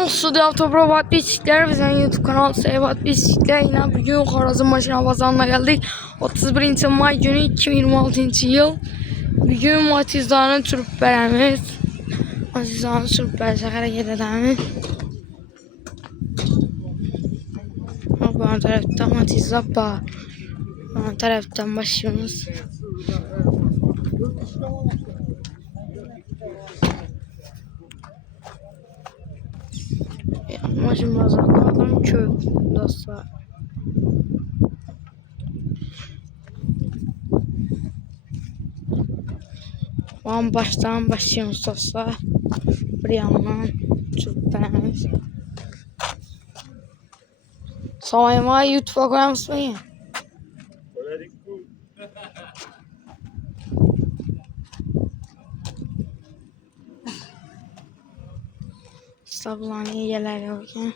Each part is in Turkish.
Salam, Studio Avtoprovat Bisikler, bizim YouTube kanalı Seybat Bisikler. Yine bugün Xorazm Maşına Bazarına geldik. 31 May günü 2026 yıl. Bugün Matizdanı Türkberemiz. Matizdanı Türkberimiz hareket edemiz. Bu taraftan Matizdan var. Bu taraftan başlıyoruz. Maşın bazarında adam köy dostlar. Baştan başlıyoruz dostlar. Bir yandan Türkberimiz. Sayma YouTube'a koyar mısın ya? Sablan iyi yerler yok ya.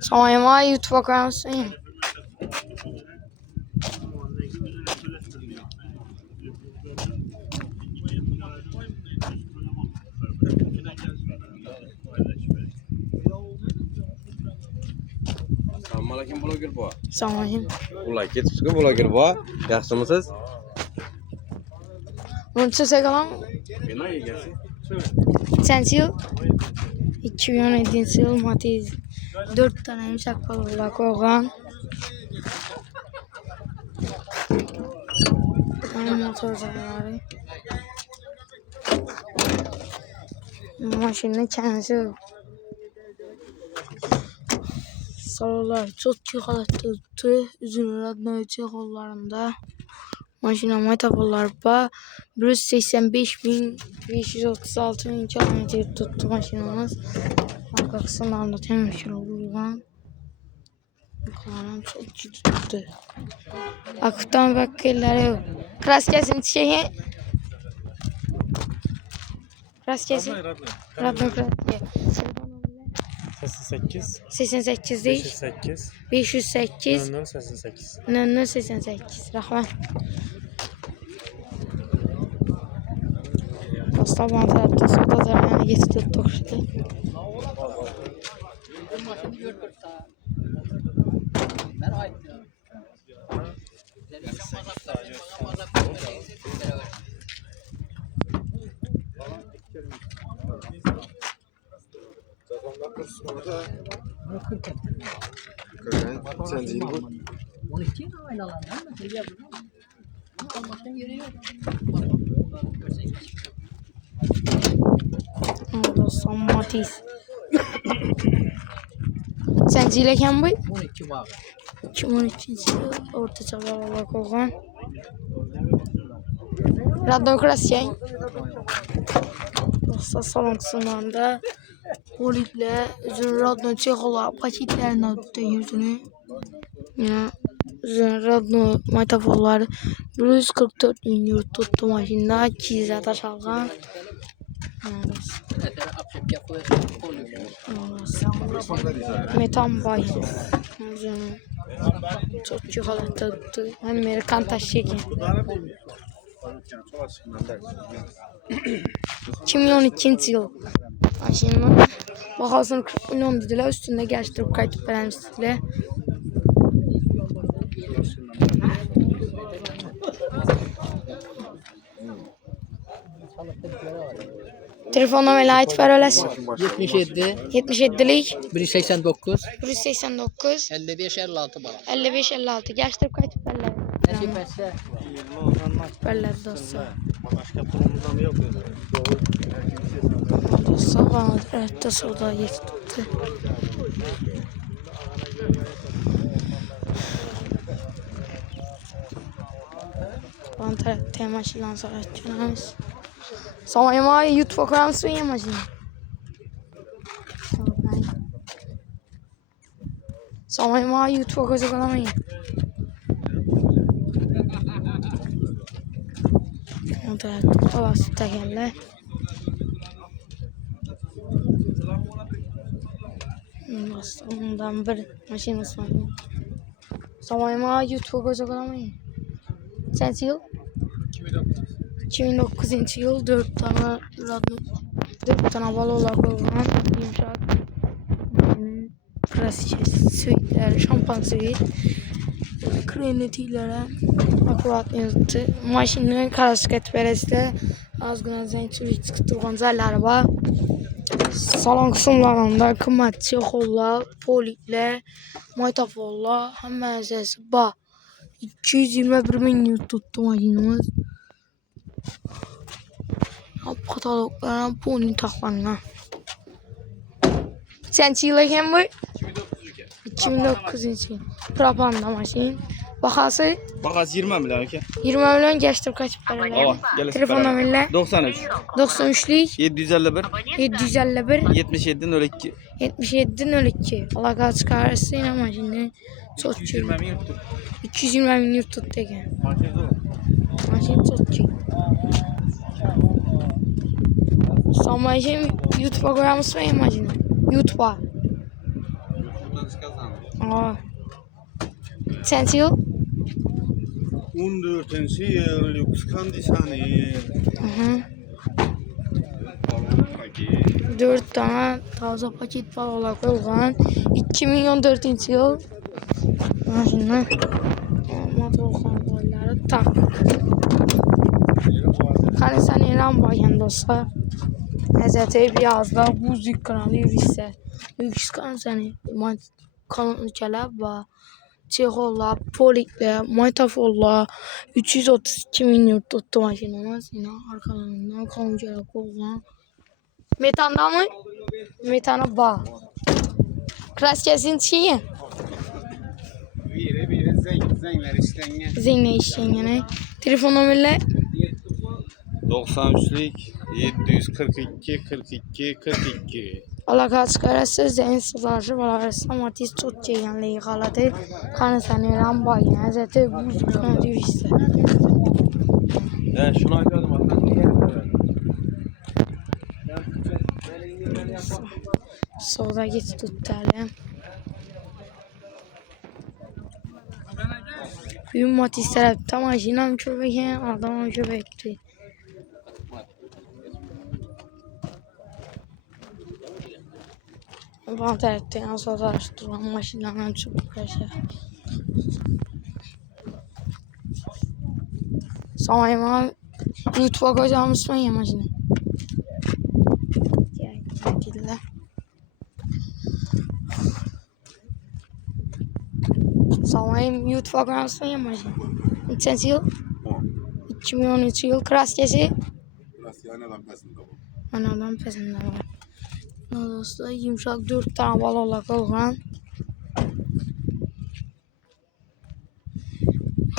Sayma YouTube'a koyar mısın ya? Assalamualaikum blogger bu. Saymayın. Ulan ketibsiz blogger bu. Yaxshimisiz? Bunu çözek alalım. Bina egasi. Kaçıncı yıl? 2017 yıl Matiz. 4 tane imsak kalırlar koygan. Motor zamanları. Maşının kendisi. Salolar çok çıkalıktı. Üzümün adına kollarında. Maşına metabollar var. 185.536 kilometre tuttu maşinamız. Arka kısımlarında temizlik oluyor. Yukarıdan çok ciddi. Akıftan bakırları yok. Kras kesin şeyi. Kras kesin. Radyo kras. 88 değil. 508 88 Rahman. Dostlar bana tarafta soda zararına getirdi dokuştu. Sen değil bu. 12 aynalardan da geliyor. Almaktan yeri yok. Dostlar Matiz. Sen zileken bu? 12 var. 2012 orta çağlarla koygan. Radyo Krasyen. Dostlar salon kısımlarında poliple üzüm radyo çekolar paketlerine tuttu yüzünü. Ya üzüm radyo metaforlar 144 bin yurt tuttu maşında 200 ataş algan. Metan bay. Çok çikolata tuttu. Amerikan taşıyken. 2012 yıl. Maşının bakasını 40 milyon dediler. Üstünde geçtirip kayıtıp vermiştiler. Telefon numarayla ait ver öylesin. 77 77'lik 189 189 55 56 bana. 55 56 geçtirip kayıtıp verler. Nasip etse Verler dostlar. Başka turumuzda mı yok öyle? Dostlar bana evet soda getirdi. Bana taraf temaşılan sonra açacağız. Sonra YouTube'a koyar mısın yemacını? Sonra YouTube'a koyacak olamayın. O da havası tekerle. Ondan bir maşinası var. Samayma YouTube koca kalamayın. Sensi yıl? 2009 yıl 4 tane radyo, 4 tane balo olarak olan yumuşak prasçesi, suitler, şampan suit, krenetiylere akurat yazdı. Maşinin karasket veresiyle az güne zençilik çıktırgan zəlləri var. Salon kısımlarında kımmetçi kolla, polikle, maytafolla, hem mezesi ba. 221 bin yurt tuttu makinemiz. Kataloglarına poni taklarına. Sen çiğleyken bu? 2009 yıl. Propanda maşin. Bakası? Bakası 20 milyon ki. 20 milyon geçtim kaç para? Baba gel. Telefon numarayla 93 93'lük 751 751 77 02. 77'den 02. Allah kaç çıkarırsa yine maşini çok çiğ. 220 milyon tuttu. 220 bin yurt tuttu eken. Maşin çok çiğ. Son maşin YouTube'a koyar mısın ya maşini? YouTube'a. Aa. Sensi yıl? 14. yıl lüks kandisani. 4 tane taze paket bal olarak koyulgan. 2014 yıl. Maşinler. Motor kontrolleri tak. Kanısan İran bayan dostlar. Hazreti Beyaz'da buz yıkanalı yürüyse. Yüksüz kanısanı. Kanıtlı kelebba. Çeholla, polikle, maytafolla. 332 bin yurt tuttu maşinimiz. Yine arkalarından kanıcayla koyulan. Metanda mı? Metana bağ. Kras kesin çiğ. Bir zengler işten Zengin işten yine. Telefon numarayla 93'lük 742 42 42. alaka çıkarırsa zengin sızarşı balarsa matiz çok çeyenliği kaladı. Kanısan İran bayan. Hazreti buz yıkanalı yürüyse. Şunu açalım bakalım. Solda geç tutalım. Büyük matiz tarafta maşinam çöpeken adamım çöpekti. Bana tarafta en son araştırılan maşinlerden çöpekler. Samayma YouTube'a koyacağım İsmail ya maşini. Gel. Samayım YouTube'a koyacağım İsmail ya maşini. Sensi yıl? 2013 yıl. Kraskesi? Anadan pesinde bu. Anadan pesinde var. Dostlar yumuşak 4 tane bal olarak olgan.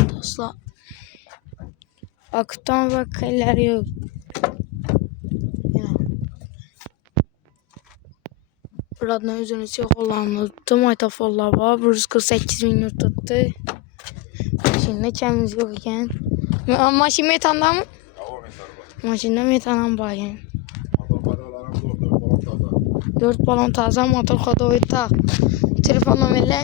Dostlar. Akıttan bak eller yok. Buradan üzerine çok kullanıldı. Maytafolla var. 148 bin yurt tuttu. Şimdi kendimiz yok iken. Maşin metanda mı? Maşinde metandan bayan. 4 balon taze motor kodu tak. Telefon numarayla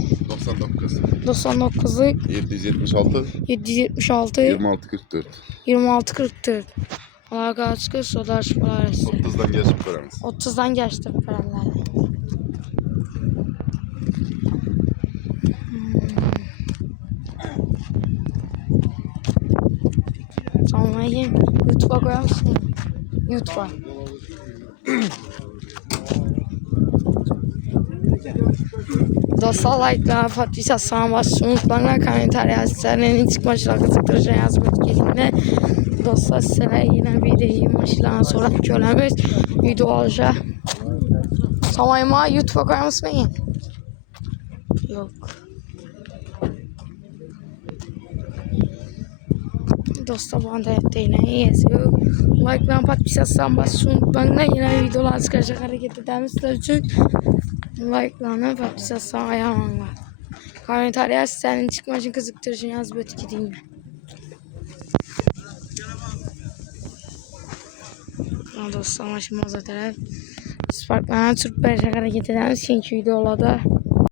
99 776 776 2644. 2644. Alaka açık sodaş parası. 30'dan geçip veremiz. 30'dan geçti paraları. Sonra YouTube'a koyar mısın? YouTube'a. Dostlar like'lar, patlayacaksan basın unutmayın. Komentar yazılarının çıkmışlar kızıktırıcı yazmak yerine. Dostlar sizlere yine videoyu maçlardan sonra görürüz. Video olacak. Samayma YouTube'a koyar mısın? Yok. Dostlar bana da yine yazıyor. Like'lar, patlayacaksan basın unutmayın. Yine videolar çıkacak hareket edemezler için. Like'larına patlayacaksan ayağım var. Komentar yaz senin çıkmışın kızıktırıcı yaz böyle gideyim. Dostlar maçım mazatalar. Sparklarına çırp bərşək hərəkət edəniz. Keyinki videolarda